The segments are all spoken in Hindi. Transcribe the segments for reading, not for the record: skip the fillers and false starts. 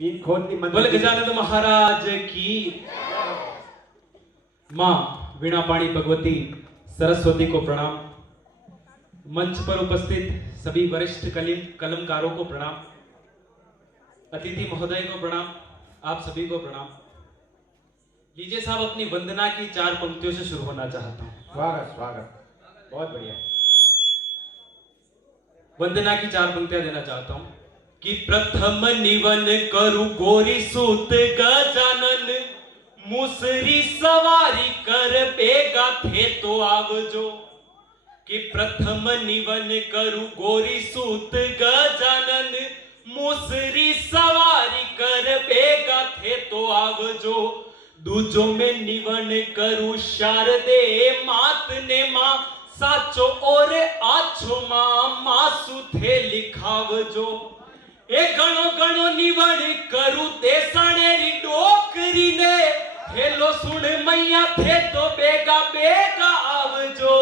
बीन खोदनी बोले गजानंद महाराज की माँ वीणा पाणी भगवती सरस्वती को प्रणाम। मंच पर उपस्थित सभी वरिष्ठ कलमकारों को प्रणाम। अतिथि महोदय को प्रणाम। आप सभी को प्रणाम। लीजिए साहब, अपनी वंदना की 4 पंक्तियों से शुरू होना चाहता हूँ। स्वागत स्वागत, बहुत बढ़िया। वंदना की 4 पंक्तियां देना चाहता हूँ कि प्रथम निवन करु गोरी सूत गजानन, मुसरी सवारी कर बेगा थे तो आवजो। कि प्रथम निवन करु गोरी सूत गजानन, मुसरी सवारी कर बेगा थे तो आवजो। दूजो में निवन करु शारदे मात ने मां, साचो और आछो मासु थे लिखावजो। ए गणो गणो निवण करू देसाणेरी डोकरी ने, हेलो सुन मैया थे तो बेगा बेगा आवजो।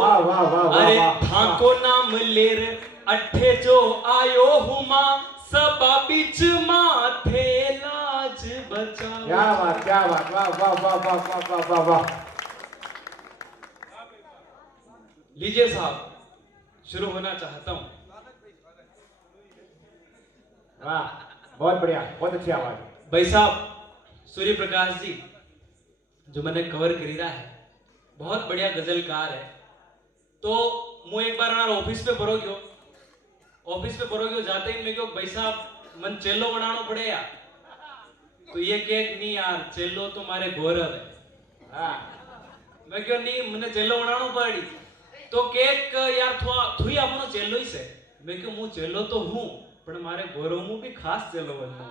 वाह वाह वाह अरे वाह, थाको नाम लेर अठे जो आयो हुमा, सबा बीच माथे लाज बचाओ। क्या बात, वाह वाह वाह वाह वाह वाह वाह वाह। लीजिए साहब, शुरू होना चाहता हूं। वाह, बहुत बढ़िया, बहुत अच्छी आवाज। भाई साहब सूर्य प्रकाश जी जो मैंने कवर करी रहा है, बहुत बढ़िया गजलकार है। तो मैं एक बार हमारा ऑफिस पे बरोग्यो जाते ही मैं क्यों भाई साहब मन चेलो बनाना पड़े यार। तो ये केक नहीं यार, चेलो तो मारे गौरव है। मैं क्यों नहीं, मैंने चेलो बनाना पड़ी। तो केक यार थोड़ी आपनो चेलो ही से। मैं क्यों मुंह चेलो तो हूं, पर मारे गौरव मुंह भी खास चेलो बननो।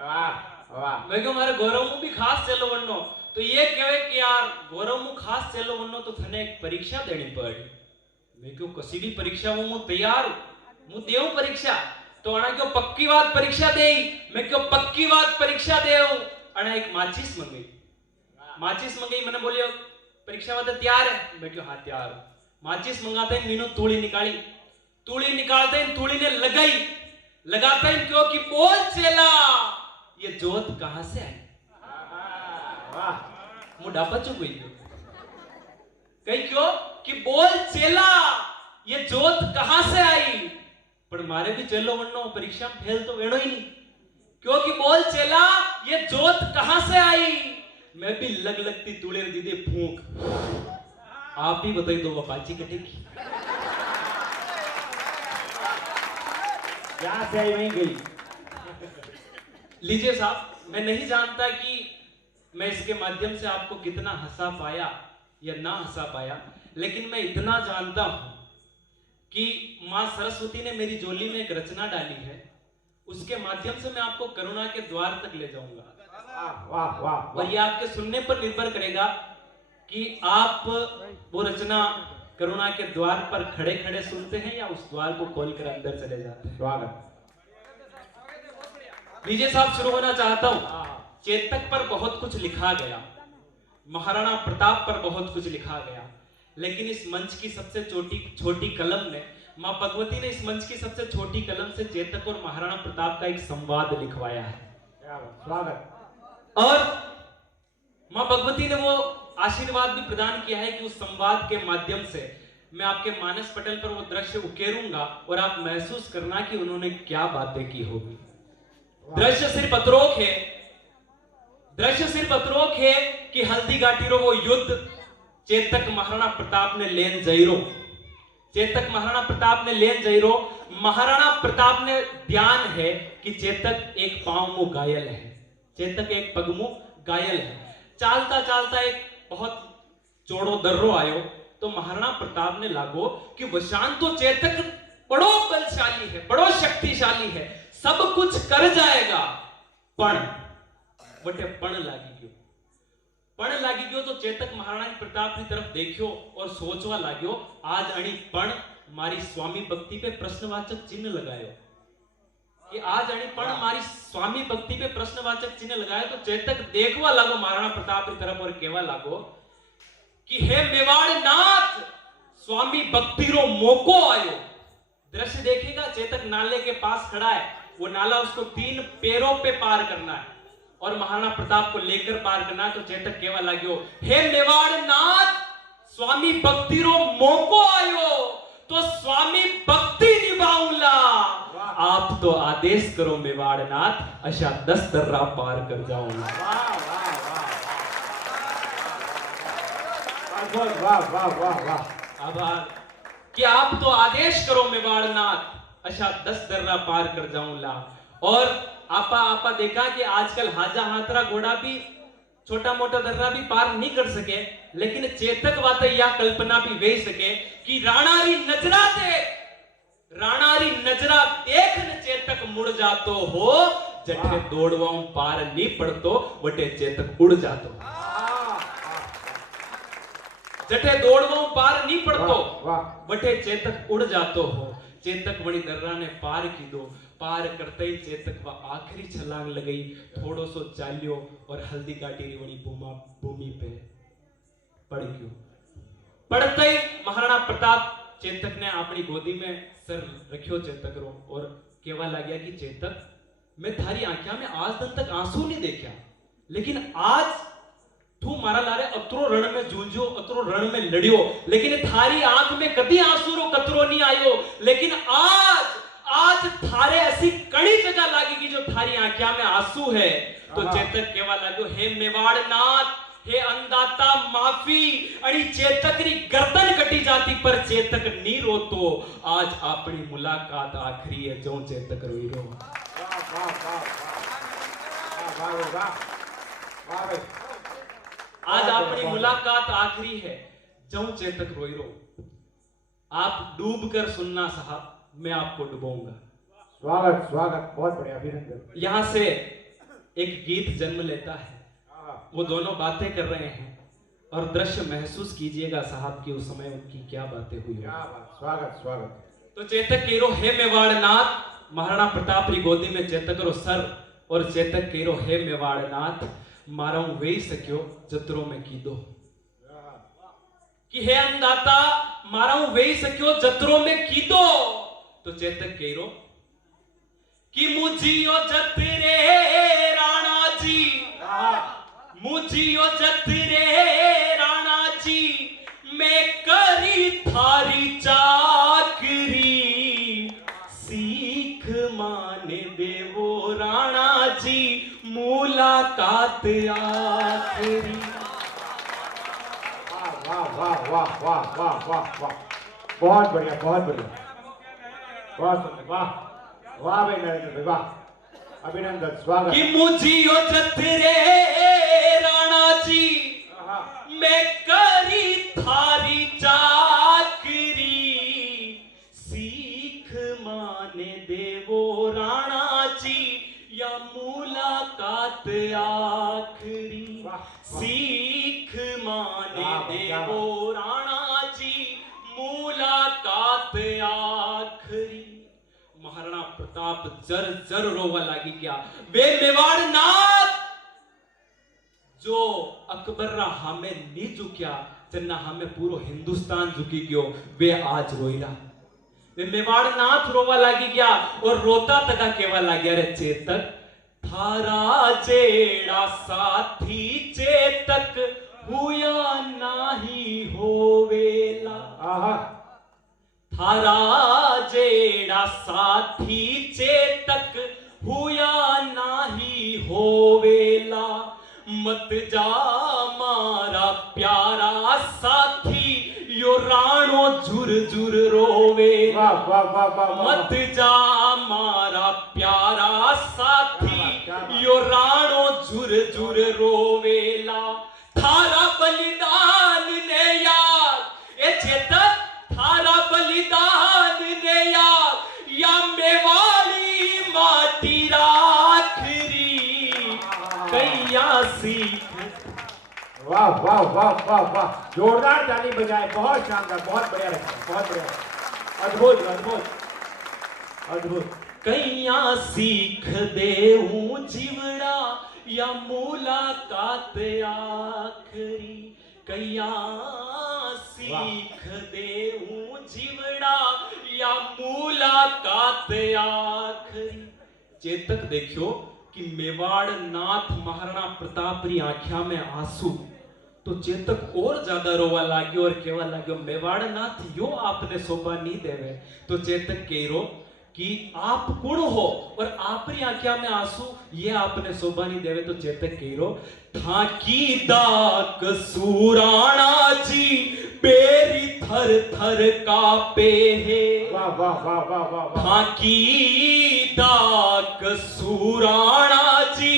वाह वाह, मैं क्यों मारे गौरव मुंह भी खास चेलो बननो। तो ये कहे कि यार गौरव मुंह खास चेलो बननो तो थने एक परीक्षा देनी पड़ी। मैं क्यों किसी भी परीक्षा में मुंह तैयार हूं, मुंह देऊ परीक्षा। तो अणा क्यों पक्की बात परीक्षा देई। मैं क्यों पक्की बात परीक्षा देऊ। अणा एक माचिस मंगाई। मैंने बोलियो परीक्षा वाले तैयार है। मैं क्यों हाँ तैयार हूं। माचिस मंगाते ही मीनू तूड़ी निकालते ही तूड़ी ने लगाते ही क्यों कि बोल चेला ये जोत कहां से आई। वाह, मुंह डापा चुप हुई कहीं क्यों कि बोल चेला ये जोत कहां से आई। पर मारे भी चेलो वन्नो परीक्षा में फेल तो वेणो ही नहीं, क्योंकि बोल चेला ये जोत कहां से आई। मैं भी लगती तूड़े दीदी फूंक। आप ही बताइए दो अपाची कटेगी। यहाँ से आई वहीं गई। लीजिए साहब, मैं नहीं जानता कि मैं इसके माध्यम से आपको कितना हंसा पाया या ना हंसा पाया, लेकिन मैं इतना जानता हूं कि मां सरस्वती ने मेरी झोली में एक रचना डाली है। उसके माध्यम से मैं आपको करुणा के द्वार तक ले जाऊंगा। वाह वाह, और ये आपके सुनने पर निर्भर करेगा कि आप वो रचना करुणा के द्वार पर खड़े खड़े सुनते हैं या उस द्वार को खोलकर अंदर चले जाते हैं। स्वागत। लीजिए साहब, शुरू होना चाहता हूं। चेतक पर बहुत कुछ लिखा गया, महाराणा प्रताप पर बहुत कुछ लिखा गया, लेकिन इस मंच की सबसे छोटी कलम ने, मां भगवती ने इस मंच की सबसे छोटी कलम से चेतक और महाराणा प्रताप का एक संवाद लिखवाया है। स्वागत। और मां भगवती ने वो आशीर्वाद भी प्रदान किया है कि उस संवाद के माध्यम से मैं आपके मानस पटल पर वो दृश्य उकेरूंगा और आप महसूस करना कि उन्होंने क्या बातें की होगी। दृश्य सिर्फ अतरोक है कि हल्दी घाटी रो वो युद्ध चेतक महाराणा प्रताप ने लेन जईरो। महाराणा प्रताप ने ध्यान है कि चेतक एक पांव मुंह घायल है, चेतक एक पग मुंह घायल है। चालता एक बहुत चौड़ो दर्रो आयो तो महाराणा प्रताप ने लागो कि वशान तो चेतक बड़ो बलशाली है, बड़ो शक्तिशाली है, सब कुछ कर जाएगा। पण बटे पण लागी गयो तो चेतक महाराणा प्रताप की तरफ देखियो और सोचवा लाग्यो आज अणी पण मारी स्वामी भक्ति पे प्रश्नवाचक चिन्ह लगायो कि आज अणी पण मारी स्वामी भक्ति पे प्रश्नवाचक चिन्ह लगायो। तो चेतक देखवा लागो महाराणा प्रताप की तरफ और कहवा लागो कि हे मेवाड़ नाथ, स्वामी भक्ति रो मौको आयो, दृश्य देखेगा, चेतक नाले के पास खड़ा है, वो नाला उसको 3 पैरों पे पार करना है और महाराणा प्रताप को लेकर पार करना है। तो चेतक केवा लाग्यो, हे मेवाड़ नाथ स्वामी भक्ति रो मौको आयो तो स्वामी भक्ति निभाऊंगा। आप तो आदेश करो मेवाड़ नाथ, अशा 10 दर्रा पार कर जाऊंगा। वाह वाह वाह वाह वाह वाह वाह। आभार कि आप तो आदेश करो मेवाड़ नाथ, अशा 10 दर्रा पार कर जाऊंगा। और आपा देखा कि आजकल हाजा हाथरा घोड़ा भी छोटा मोटा दर्रा भी पार नहीं कर सके, लेकिन चेतक वाते या कल्पना भी वे सके कि राणारी नजरा देख न चेतक मुड़ जातो हो, जठे दौड़वाऊं पार नहीं पड़तो वटे चेतक उड़ जातो। जठे दौड़वाऊं पार नहीं पड़तो वटे चेतक उड़ जातो हो। चेतक वणी दर्रा ने पार की दो, पार करते ही चेतक वा आखिरी छलांग लगाई, थोड़ो सो चालियो और हल्दी काटी री वणी भूमि पे पड़ गयो। पड़ते ही महाराणा प्रताप चेतक ने अपनी गोदी में सर रखियो चेतक रो और केवा लाग्या कि चेतक मैं थारी आंखिया में आज दिन तक आंसू नहीं देखा, लेकिन आज तू मारा लारे अतरो रण में जूझो, अतरो रण में लड़ियो, लेकिन थारी आंख में कभी आंसू रो कतरो नहीं आयो। लेकिन आज थारे ऐसी कड़ी जगह लागेगी जो थारी आंखिया में आंसू है। तो चेतक केवा लागो, हे मेवाड़ नाथ, हे अंदाता माफी, अड़ी चेतक री गर्दन कटी जाती पर चेतक नहीं रोतो। आज अपनी मुलाकात आखिरी है जो चेतक रोई रो। आज अपनी मुलाकात आखिरी है जो चेतक रोई रो। आप डूब कर सुनना साहब, मैं आपको डुबाऊंगा। स्वागत स्वागत, बहुत बढ़िया, अभिनंदन। यहां से एक गीत जन्म लेता है, वो दोनों बातें कर रहे हैं और दृश्य महसूस कीजिएगा साहब कि उस समय उनकी क्या बातें हुई। स्वागत स्वागत। तो चेतक केरो, हे मेवाड़ नाथ, महाराणा प्रताप री गोदी में चेतक रो सर और चेतक केरो, हे मेवाड़ नाथ माराऊ वेई सक्यो जतरो में कीदो, कि हे अंदाता माराऊ वेई सक्यो जतरो में कीदो। तो चेतक केरो कि मुझियो जतरे राणा जी, मुझियो जतरे राणा जी, मैं करी थारी चाकरी, सीख माने देवो राणा जी, मुलाकात आखिरी। वाह वाह वाह वाह वाह वाह वाह, बहुत बढ़िया बहुत बढ़िया, बहुत सुंदर, वाह वाह भाई नरेंद्र भाई, वाह, अभिनंदन, स्वागत। कि मुझियो जतरे राणा जी, मैं करी थारी चाकरी, सीख माने देवो राणा जी, या मुलाकात आखिरी, सीख माने देवो राणा जी, मुलाकात आखिरी। महाराणा प्रताप जर जर रोवा लागी क्या, वे मेवाड़ नाथ जो अकबर रा हमें नहीं झुकिया, जन्ना हमें पूरो हिंदुस्तान झुकी गयो, वे आज रोईरा। वे मेवाड़ नाथ रोवा लागी गया और रोता तका केवा लाग्या, रे चेतक थारा जेड़ा साथी चेतक हुया नाही होवेला। थारा जेड़ा साथी चेतक हुया नाही होवेला, मत जा मारा प्यारा साथी, यो राणो झुर झुर रोवेला। मत जा मारा प्यारा साथी, यो राणो झुर झुर रोवेला। थारा बलिदान ने याद, ए चेतक थारा बलिदान ने याद, या मेवाड़ी माटी राखरी, कैया सीख। वाह वाह वाह वाह वाह, जोरदार ताली बजाए, बहुत शानदार, बहुत बढ़िया लगता, बहुत बढ़िया, अद्भुत अद्भुत अद्भुत। कैया सीख देहूं जीवड़ा, या मुलाकात आखरी, कैया सीख देहूं जीवड़ा, या मुलाकात आखरी। चेतक देखियो कि मेवाड़ नाथ महाराणा प्रताप री आंखा में आंसू, तो चेतक और ज्यादा रोवा लाग्यो और केवा लाग्यो मेवाड़ नाथ यो आपने शोभा नहीं देवे। तो चेतक कह रो कि आप कुण हो और आपरी आंखा में आंसू, ये आपने शोभा नहीं देवे। तो चेतक कह रो था की दाक सूराणा जी बेरी थर थर कापे है। वाह वाह वाह वाह वाह वाह। था की दाक सूराणा जी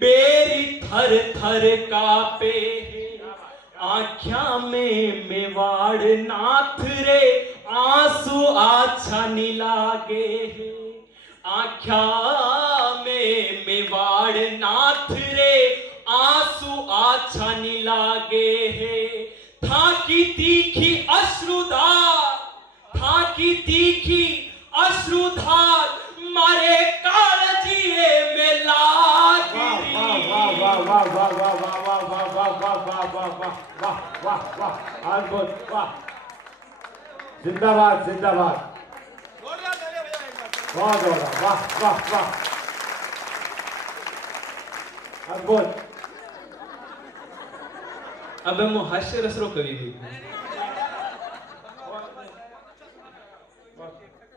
बेरी थर थर कापे है। आँख्या में मेवाड़ नाथ रे आंसू आछा नी लागे है। आँख्या में मेवाड़ नाथ रे आंसू आछा नी लागे है। था की तीखी अश्रुधार, था की तीखी अश्रुधार मारे कालजिए में लागी। वाह वाह वाह वाह वाह वाह वाह वाह वाह वाह वाह वाह वाह वाह वाह वाह। अद्भुत, वाह, जिंदाबाद जिंदाबाद, बहुत होगा, वाह वाह वाह, अद्भुत। अब हम हास्य रसरो कवि भी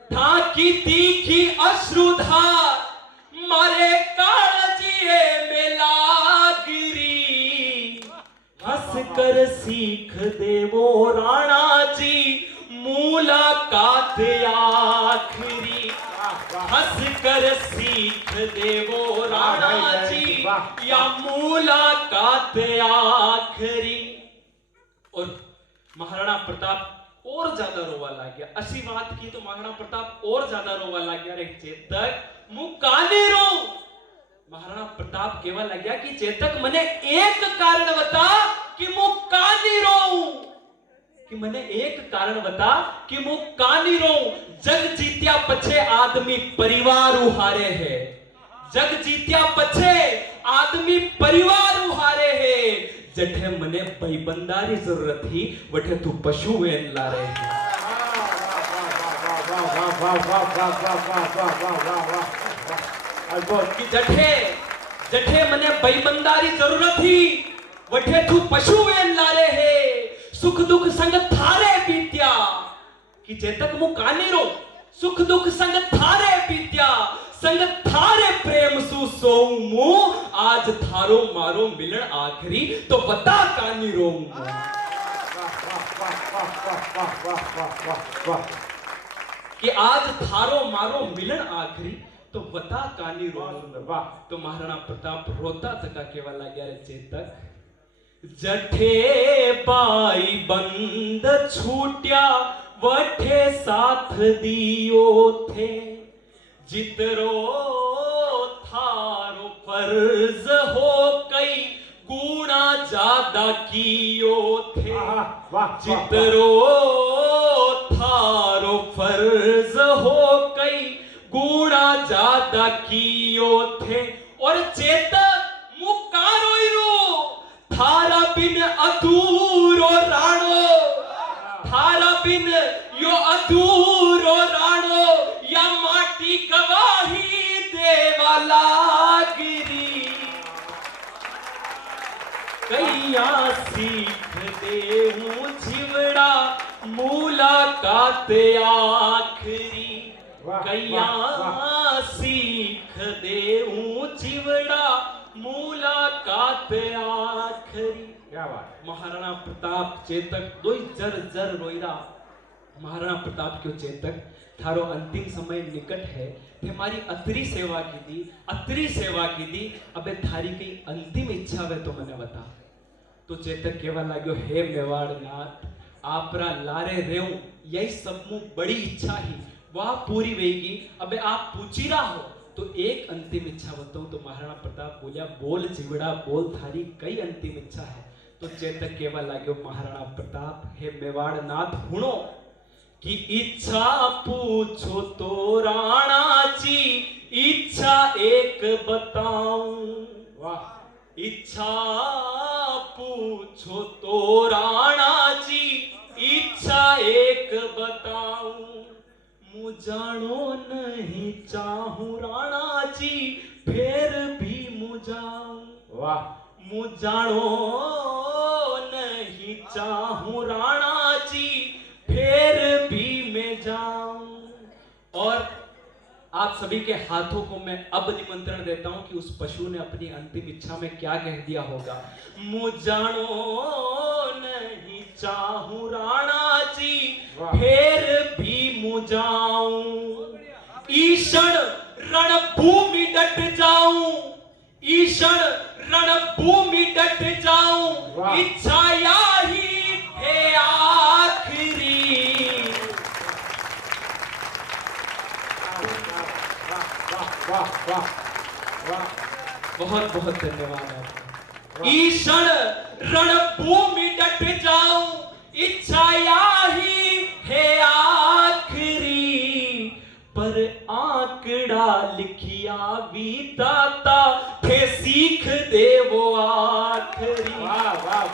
था की तीखी अश्रुधार मारे कालजिए में लागिरी। हंस कर सीख देवो राणा जी मुलाकात आखरी। हंस कर सीख देवो राणा जी या मुलाकात आखरी। और महाराणा प्रताप और ज्यादा रोवा लग गया। असी बात की तो महाराणा प्रताप और ज्यादा रोवा लग गया। रे चेतक मु काने रो। महाराणा प्रताप केवा लग गया कि चेतक मने एक कारण बता कि मु कानी रो, कि मने एक कारण बता कि मु कानी रो। जग जीत्या पछे आदमी परिवार उहारे है, जग जीत्या पछे आदमी परिवार उहारे है। जठे मने भाईबंदारी जरूरत थी वठे तू पशु वेन ला रहे है। कि जठे जठे मने भाईबंदारी जरूरत थी वठे तू पशु वेन ला रहे है। सुख दुख संग थारे बीत्या, कि चेतक मु कानी रो, सुख दुख संग थारे बीत्या, संग थारे प्रेम सु सोऊं मु, आज थारो मारो मिलन आखरी, तो बता कानी रोऊं। कि आज थारो मारो मिलन आखरी, तो बता कानी रोऊं। तो महाराणा प्रताप रोता तका केवा लाग्या रे चेतक, जठे बाई बंद छूट्या वठे साथ दियो थे। जितरो थारो फर्ज हो कई गुणा ज्यादा कियो थे। जितरो थारो फर्ज हो कई गुणा ज्यादा कियो थे। और चेतक मुकारो रो, थारा बिन अधूरो राणो, थारा बिन यो अधूरो राणो, या माटी गवाही देवाला गिरी। कैया सीख देहूं झिवड़ा मुलाकात आखरी। कैया सीख देहूं झिवड़ा मुलाकात आखरी। क्या बात। महाराणा प्रताप चेतक दो जर जर रोईरा। महाराणा प्रताप क्यों चेतक थारो अंतिम समय निकट है, थे हमारी अतरी सेवा की दी, अतरी सेवा की दी, अबे थारी कई अंतिम इच्छा वे तो मने बता। तो चेतक केवा लाग्यो हे मेवाड़ नाथ आपरा लारे रेऊ, यही सब मु बड़ी इच्छा ही वह पूरी वेगी। अबे आप पूछीरा हो तो एक अंतिम इच्छा बताऊं। तो महाराणा प्रताप बोलिया बोल जीवड़ा बोल, थारी कई अंतिम इच्छा है। तो चेतक केवा लाग्यो महाराणा प्रताप हे मेवाड़ नाथ हुणो कि इच्छा पूछो तो राणा जी इच्छा एक बताऊं। वाह। इच्छा पूछो तो राणा जी इच्छा एक बताऊं। जानो नहीं चाहूं राणा जी फिर भी मुझाऊं। वाह जानो नहीं चाहूं राणा जी फिर भी मैं जाऊं। और आप सभी के हाथों को मैं अब निमंत्रण देता हूं कि उस पशु ने अपनी अंतिम इच्छा में क्या कह दिया होगा। जानो नहीं चाहूं राणा जी फिर भी मुझाऊं। ईशण रणभूमि डट जाऊं, ईशण रणभूमि डट जाऊं, इच्छा यही है आखिरी। वाह वाह वाह, बहुत बहुत धन्यवाद आपका। ईशण रणभूमि डट जाऊं, इच्छा यही है आखिरी। पर आंकड़ा लिखिया विधाता थे सीख दे वो आखिरी।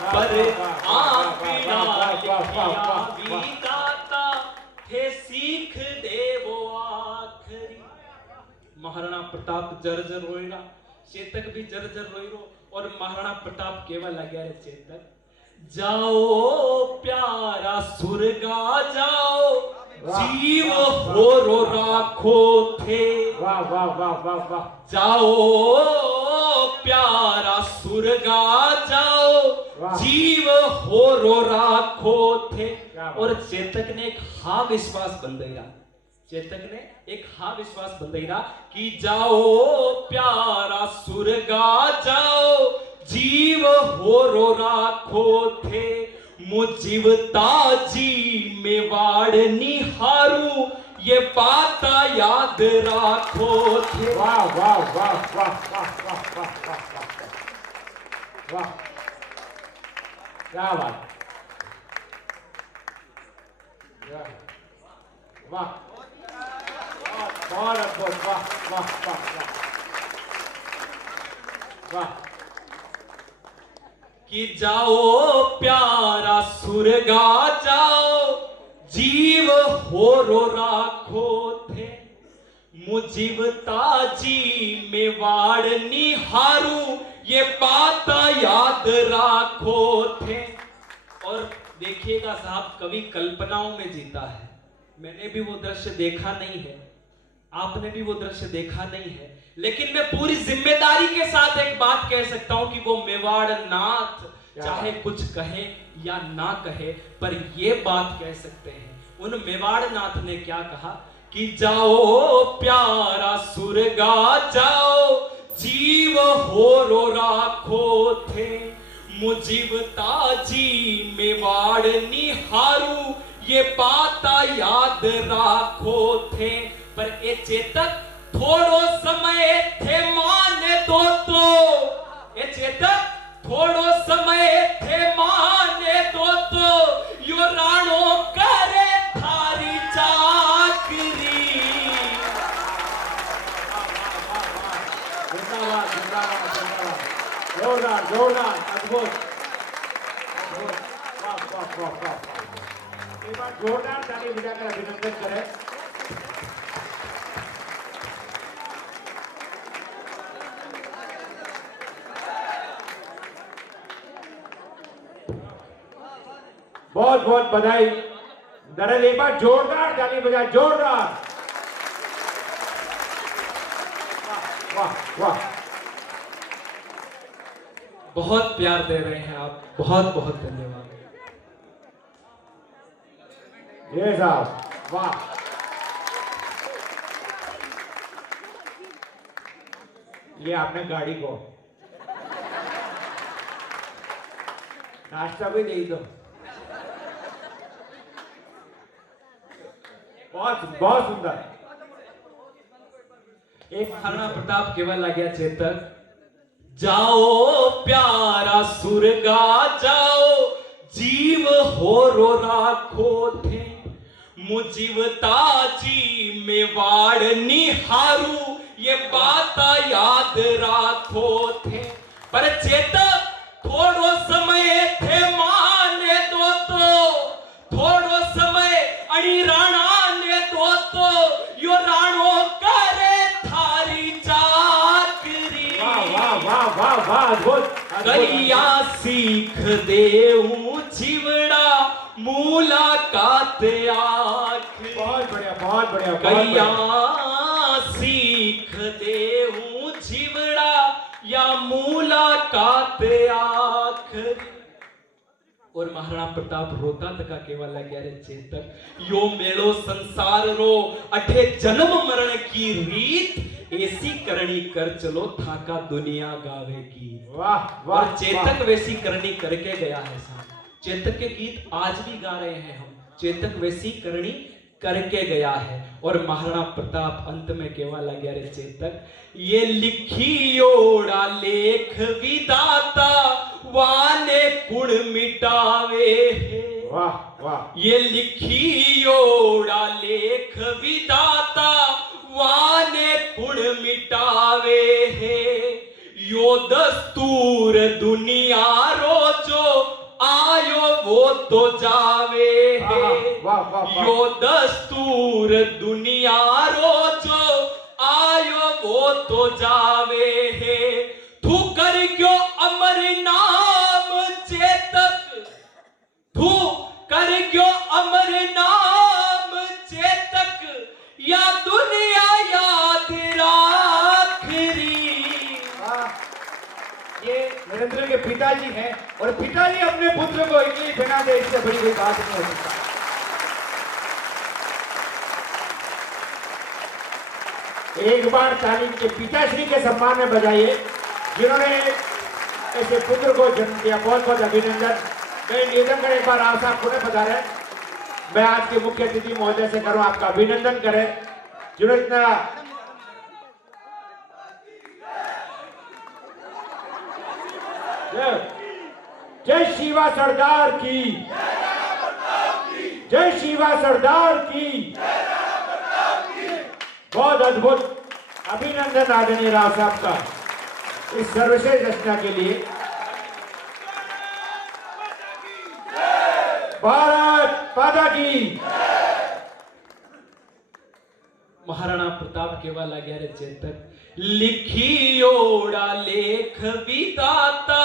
पर आंकड़ा लिखिया विधाता थे सीख दे वो आखिरी। महाराणा प्रताप जर्जर रोएगा, चेतक भी जर्जर रोएगा और महाराणा प्रताप केवल लगे रे चेतक जाओ प्यारा सुरगा जाओ, जीव हो रो राखो थे। वाह वाह वाह वाह वाह, जाओ प्यारा सुरगा जाओ, जीव हो रो राखो थे। और चेतक ने एक हा विश्वास बंदेरा, चेतक ने एक हा विश्वास बंदेरा कि जाओ प्यारा सुरगा जाओ, जीव हो रो राखो थे। मुजीवता जी मेवाड़ निहारू, ये बाता याद राखो थे। वाह वाह वाह वाह वाह वाह वाह वाह वाह, क्या बात, वाह बहुत अद्भुत, वाह वाह वाह वाह। कि जाओ प्यारा सुरगा जाओ, जीव हो रो राखो थे। मुजीवता जी मेवाड़ निहारू, ये बात याद राखो थे। और देखिएगा साहब, कवि कल्पनाओं में जीता है। मैंने भी वो दृश्य देखा नहीं है, आपने भी वो दृश्य देखा नहीं है, लेकिन मैं पूरी जिम्मेदारी के साथ एक बात कह सकता हूं कि वो मेवाड़ नाथ चाहे कुछ कहे या ना कहे, पर ये बात कह सकते हैं, उन मेवाड़ नाथ ने क्या कहा कि जाओ प्यारा सुरगा जाओ, जीव हो रो राखो थे। मुजीवता जी मेवाड़ निहारू, ये बाता याद राखो थे। पर ए चेतक थोड़ो समय थे माने दो तो, ए चेतक थोड़ो समय थे माने दो तो, यो राणो करे थारी चाकरी। जिंदाबाद जिंदाबाद जिंदाबाद, जोरदार जोरदार, अद्भुत अद्भुत, वाह वाह वाह वाह। एक बार जोरदार ताली बजाकर अभिनंदन करें। बहुत बहुत बधाई दरअसल, एक बार जोरदार ताली बजा, जोरदार, वाह वाह। बहुत प्यार दे रहे हैं आप, बहुत बहुत धन्यवाद। ये साहब, वाह। ये आपने गाड़ी को नाश्ता भी दे दो। बहुत बहुत सुंदर। एक महाराणा प्रताप केवल आ गया चेतक जाओ प्यारा सुरगा जाओ, जीव हो रो राखो थे। मुजीवता जी मेवाड़ निहारू, ये बात याद राखो थे। पर चेतक थोड़ो समय थे माने दो तो, थोड़ो समय अड़ी राणा ने दो तो, वाह वाह अद्भुत कैया सीख देऊ जीवड़ा मुलाकात आँख बहुत बढ़िया बहुत बढ़िया कैया सीख देऊ जीवड़ा या मुलाकात आखरी। और महाराणा प्रताप रोता तका केवा लग्या रे चेतक यो मेलो संसार रो अठे जन्म मरण की रीत ऐसी करनी कर चलो थाका दुनिया गावे की। वाह वाह और चेतक वैसी करनी करके गया है साहब। चेतक के गीत आज भी गा रहे हैं हम। चेतक वैसी करनी करके गया है। और महाराणा प्रताप अंत में केवा लग्या रे चेतक ये लिखी ओड़ा लेख विदाता वाने गुण मिटावे है। वाह वाह ये लिखी ओड़ा लेख विदाता वाने गुण मिटावे है। यो दस्तूर दुनिया रोजो आयो वो तो जावे है। वाह वाह यो दस्तूर दुनिया रोजो आयो वो तो जावे है। तू कर क्यों अमर नाम चेतक तू कर क्यों अमर नाम चेतक या दुनिया याद राखरी। ये नरेंद्र के पिताजी हैं और पिताजी अपने पुत्र को इतनी बिना दे इससे बड़ी कोई बात नहीं हो सकता। एक बार ताली के पिताश्री के सम्मान में बजाइए जिन्होंने ऐसे पुत्र को जन्म दिया। बहुत बहुत अभिनंदन। मैं निवेदन करें एक बार आप साहब पुनः पधारें। मैं आज के मुख्य अतिथि महोदय से करूं आपका अभिनंदन करें जिन्होंने इतना जय शिवा सरदार की जय शिवा सरदार की। बहुत अद्भुत अभिनंदन आदरणीय राव साहब का इस सर्वश्रेष्ठ रचना के लिए। भारत माता की। महाराणा प्रताप केवा लग्या रे चेतक लिखी ओड़ा लेख विदाता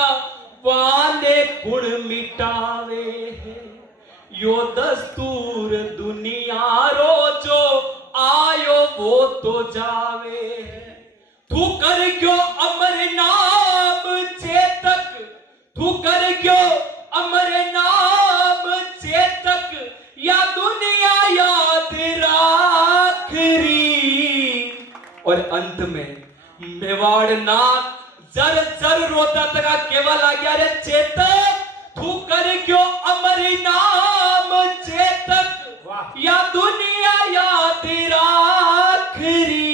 वाने गुण मिटावे है। यो दस्तूर दुनिया रोजो आयो वो तो जावे है। तू कर क्यों अमर नाम चेतक तू कर क्यों अमर नाम चेतक या दुनिया याद राखरी। और अंत में मेवाड़ नाथ जर जर रोता तका केवल आ गया रे चेतक तू कर क्यों अमर नाम चेतक या दुनिया याद राखरी।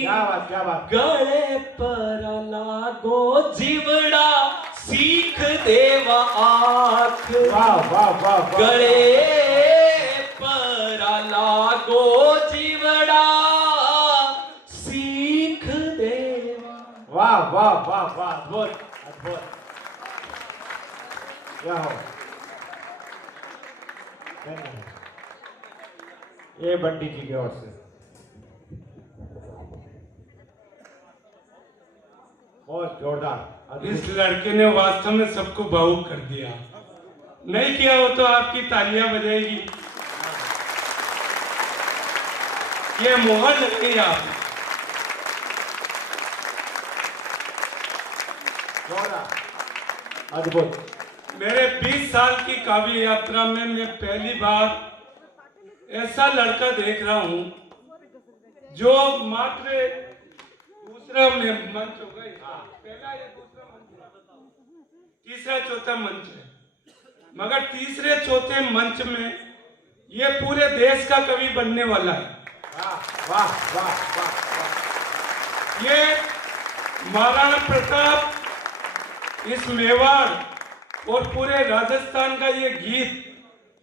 क्या बात गले पर लागो जीवड़ा सीख देवा आँख। वाह वाह वाह गले पर लागो जीवड़ा सीख देवा। वाह वाह वाह वाह अद्भुत अद्भुत। क्या हो ये बंटी जी की ओर से बहुत जोरदार। इस लड़के ने वास्तव में सबको भावुक कर दिया। नहीं किया हो तो आपकी तालियां बजाएगी। ये मोहर लग आप। जोरदार अद्भुत। मेरे 20 साल की काव्य यात्रा में मैं पहली बार ऐसा लड़का देख रहा हूं जो मात्र दूसरा में मंच हो गई। पहला या दूसरा मंच तीसरा चौथा मंच है, मगर तीसरे चौथे मंच में ये पूरे देश का कवि बनने वाला है। वाह वाह वाह वाह वाह। ये महाराणा प्रताप इस मेवाड़ और पूरे राजस्थान का ये गीत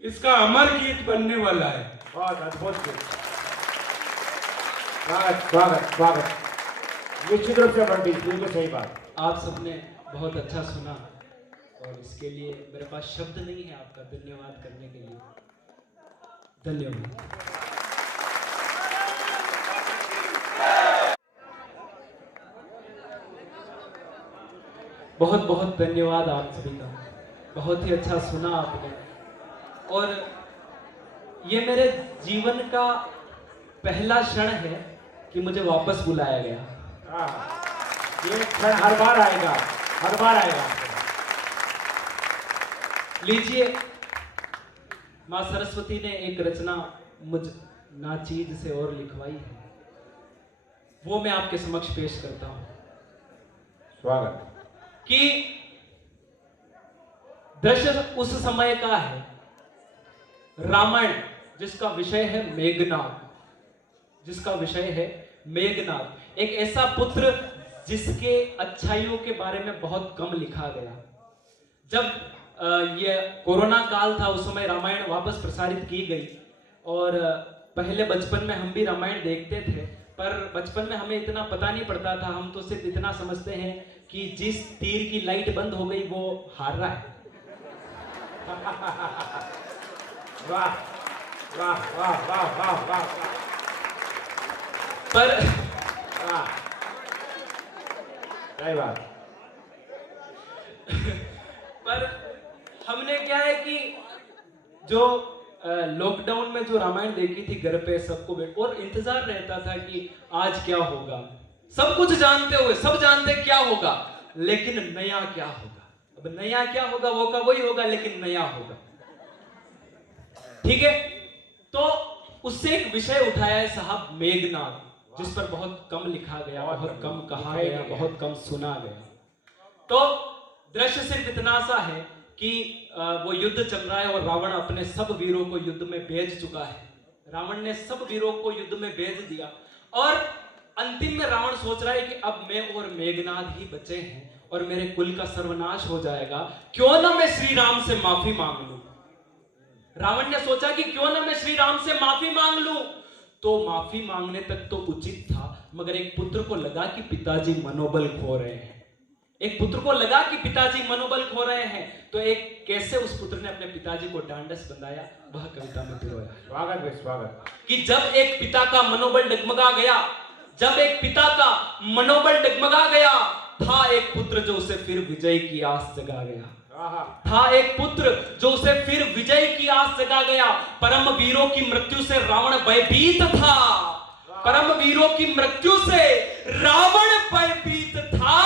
इसका अमर गीत बनने वाला है। बहुत अद्भुत। स्वागत स्वागत स्वागत। निश्चित रूप से बंटी बिल्कुल सही बात। आप सबने बहुत अच्छा सुना और इसके लिए मेरे पास शब्द नहीं है आपका धन्यवाद करने के लिए। धन्यवाद। बहुत बहुत धन्यवाद आप सभी का, बहुत ही अच्छा सुना आपने। और ये मेरे जीवन का पहला क्षण है कि मुझे वापस बुलाया गया। ये क्षण हर बार आएगा, हर बार आएगा। लीजिए, माँ सरस्वती ने एक रचना मुझ नाचीज से और लिखवाई है, वो मैं आपके समक्ष पेश करता हूं। स्वागत। कि दृश्य उस समय का है, रामायण जिसका विषय है मेघनाद, जिसका विषय है मेघनाद, एक ऐसा पुत्र जिसके अच्छाइयों के बारे में बहुत कम लिखा गया। जब ये कोरोना काल था, उस समय रामायण वापस प्रसारित की गई। और पहले बचपन में हम भी रामायण देखते थे, पर बचपन में हमें इतना पता नहीं पड़ता था। हम तो सिर्फ इतना समझते हैं कि जिस तीर की लाइट बंद हो गई वो हार रहा है। वाह वाह वाह वाह वाह वाह। पर सही बात। पर हमने क्या है कि जो लॉकडाउन में जो रामायण देखी थी घर पे सबको बैठ, और इंतजार रहता था कि आज क्या होगा। सब कुछ जानते हुए, सब जानते क्या होगा, लेकिन नया क्या होगा। अब नया क्या होगा, वो का वही होगा, लेकिन नया होगा। ठीक है, तो उससे एक विषय उठाया है साहब, मेघनाद, जिस पर बहुत कम लिखा गया, बहुत कम कहा गया, बहुत कम सुना गया। तो दृश्य सिर्फ इतना सा है कि वो युद्ध चल रहा है और रावण अपने सब वीरों को युद्ध में भेज चुका है। रावण ने सब वीरों को युद्ध में भेज दिया और अंतिम में रावण सोच रहा है कि अब मैं और मेघनाद ही बचे हैं और मेरे कुल का सर्वनाश हो जाएगा, क्यों ना मैं श्री राम से माफी मांग लूं। रावण ने सोचा कि क्यों ना मैं श्री राम से माफी मांग लूं। तो माफी मांगने तक तो उचित था, मगर एक पुत्र को लगा कि पिताजी मनोबल खो रहे हैं। एक पुत्र को लगा कि पिताजी मनोबल खो रहे हैं, तो एक कैसे उस पुत्र ने अपने पिताजी को डांडस बंधाया, वह कविता में पिरोया। स्वागत है, स्वागत। कि जब एक पिता का मनोबल डगमगा गया, जब एक पिता का मनोबल डगमगा गया, था एक पुत्र जो उसे फिर विजय की आस जगा गया। था एक पुत्र जो उसे फिर विजय की आस जगा गया। परम वीरों की मृत्यु से रावण भयभीत था, परम वीरों की मृत्यु से रावण भयभीत था।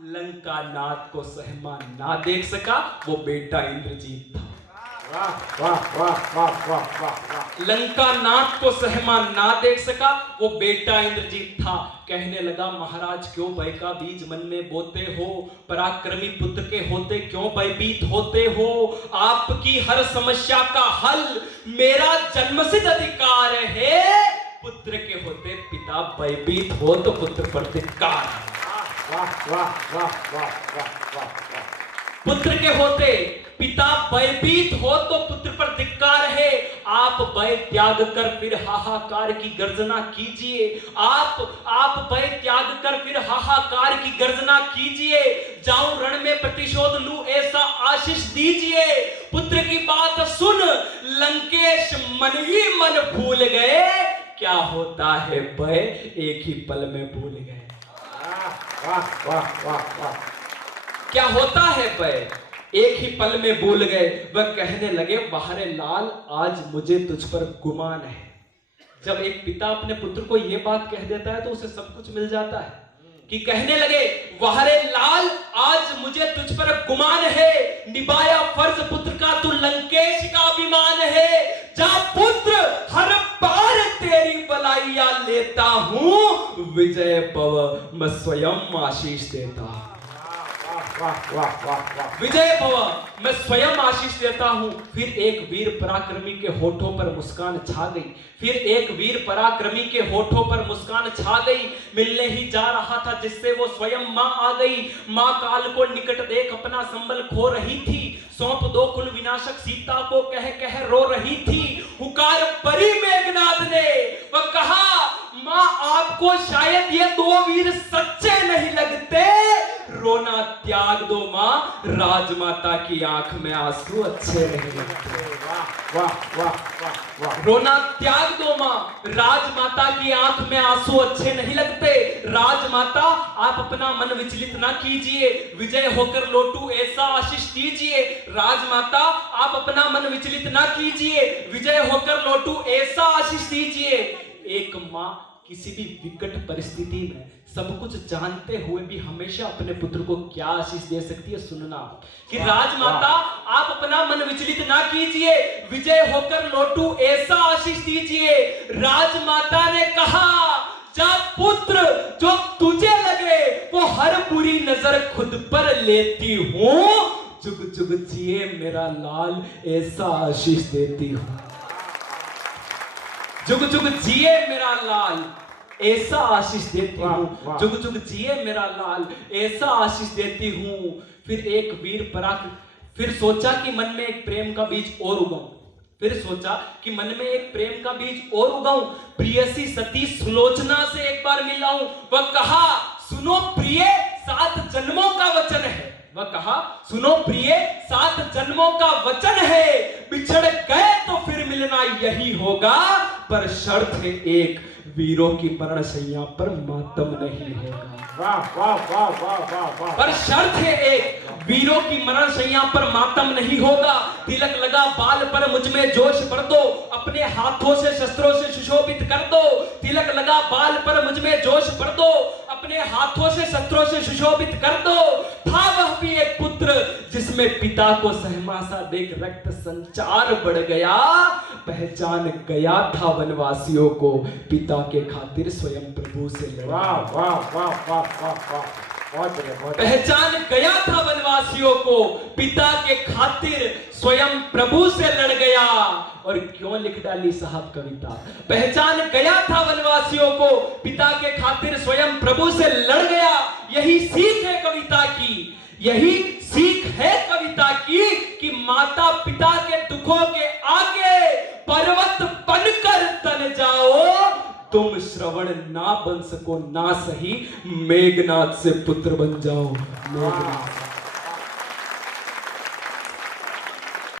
लंका नाथ को सहमा ना देख सका, वो बेटा इंद्रजीत था। वाह वाह वाह वाह वाह वाह। लंका नाथ को सहमा ना देख सका, वो बेटा इंद्रजीत था। कहने लगा, महाराज क्यों भय का बीज मन में बोते हो, पराक्रमी पुत्र के होते क्यों भयभीत होते हो। आपकी हर समस्या का हल मेरा जन्मसिद्ध अधिकार है। पुत्र के होते पिता भयभीत हो तो पुत्र पर धिक्कार। वाह वाह वाह वाह वाह वाह वाह। पुत्र के होते पिता भयभीत हो तो पुत्र पर धिक्कार है। आप भय त्याग कर फिर हाहाकार की गर्जना कीजिए। आप भय त्याग कर फिर हाहाकार की गर्जना कीजिए। जाऊं रण में प्रतिशोध लूं ऐसा आशीष दीजिए। पुत्र की बात सुन लंकेश मन ही मन भूल गए। क्या होता है भय एक ही पल में भूल गए। वाह वाह वाह वाह। क्या होता है भय एक ही पल में भूल गए। वह कहने लगे, वाहरे लाल आज मुझे तुझ पर गुमान है। जब एक पिता अपने पुत्र को यह बात कह देता है तो उसे सब कुछ मिल जाता है। कि कहने लगे, वाहरे लाल आज मुझे तुझ पर गुमान है। निभाया फर्ज पुत्र का तू लंकेश का अभिमान है। जा पुत्र हर बार तेरी बलाइया लेता हूं। विजय भव मैं स्वयं आशीष देता हूं। वाह वाह वाह वाह। विजय भव मैं स्वयं आशीष देता हूं। फिर एक वीर पराक्रमी के होठों पर मुस्कान छा गई। फिर एक वीर पराक्रमी के होठों पर मुस्कान छा गई। मिलने ही जा रहा था जिससे वो स्वयं मां आ गई। मां काल को निकट देख अपना संबल खो रही थी। सौंप दो कुल विनाशक सीता को कह कह रो रही थी। हुकार परी मेघनाद ने, वह कहा, मां आपको शायद ये दो वीर सच्चे नहीं लगते। रोना त्याग दो मां, राजमाता की आंख में आंसू अच्छे नहीं लगते। वाह वाह वाह वाह वाह। रोना त्याग दो मां, राजमाता की आंख में आंसू अच्छे नहीं लगते। राजमाता राजमाता आप अपना मन विचलित ना कीजिए, विजय होकर लौटू ऐसा आशीष दीजिए। राजमाता आप अपना मन विचलित ना कीजिए, विजय होकर लौटू ऐसा आशीष दीजिए। एक माँ किसी भी विकट परिस्थिति में सब कुछ जानते हुए भी हमेशा अपने पुत्र को क्या आशीष दे सकती है, सुनना कि राजमाता आप अपना मन विचलित ना कीजिए, विजय होकर लौटू ऐसा आशीष दीजिए। राजमाता ने कहा, जब पुत्र जो तुझे लगे वो हर बुरी नजर खुद पर लेती हूं, जुग जुग जिए मेरा लाल ऐसा आशीष देती हूं। जुग जुग जिए मेरा लाल ऐसा आशीष देती हूँ, जुग जुग जिए मेरा लाल ऐसा आशीष देती हूँ। फिर एक वीर पराक्रम, फिर सोचा कि मन में एक प्रेम का बीज और उगाऊं, फिर सोचा कि मन में एक प्रेम का बीज और उगाऊं, प्रियसी सती सुलोचना से एक बार मिलाऊं। वह कहा, सुनो प्रिय 7 जन्मों का वचन है, वह कहा सुनो प्रिय 7 जन्मों का वचन है, बिछड़ गए तो फिर मिलना यही होगा, पर शर्त है एक, वीरों की मरण शैया पर मातम नहीं होगा। वाह वाह वाह वाह वाह वाह। पर शर्त है एक, वीरों की मरण शैया पर मातम नहीं होगा। तिलक लगा बाल पर मुझ में जोश भर दो, अपने हाथों से शस्त्रों से सुशोभित कर दो। तिलक लगा बाल पर मुझ में जोश भर दो, अपने हाथों से शस्त्रों से सुशोभित कर दो। था वह भी एक पुत्र जिसमें पिता को सहमासा देख रक्त संचार बढ़ गया, पहचान गया था वनवासियों को, पिता के खातिर स्वयं प्रभु से लड़ा। वाह वाह वाह वाह वाह वाह, बहुत बढ़िया, बहुत बढ़िया। पहचान गया था वनवासियों को, पिता के खातिर स्वयं प्रभु से लड़ गया। और क्यों लिख डाली साहब कविता, पहचान गया था वनवासियों को, पिता के खातिर स्वयं प्रभु से लड़ गया। यही सीख है कविता की, यही सीख है कविता की कि माता पिता के दुखों के आगे पर्वत बनकर तन जाओ, तुम श्रवण ना बन सको ना सही, मेघनाथ से पुत्र बन जाओ। मेघनाथ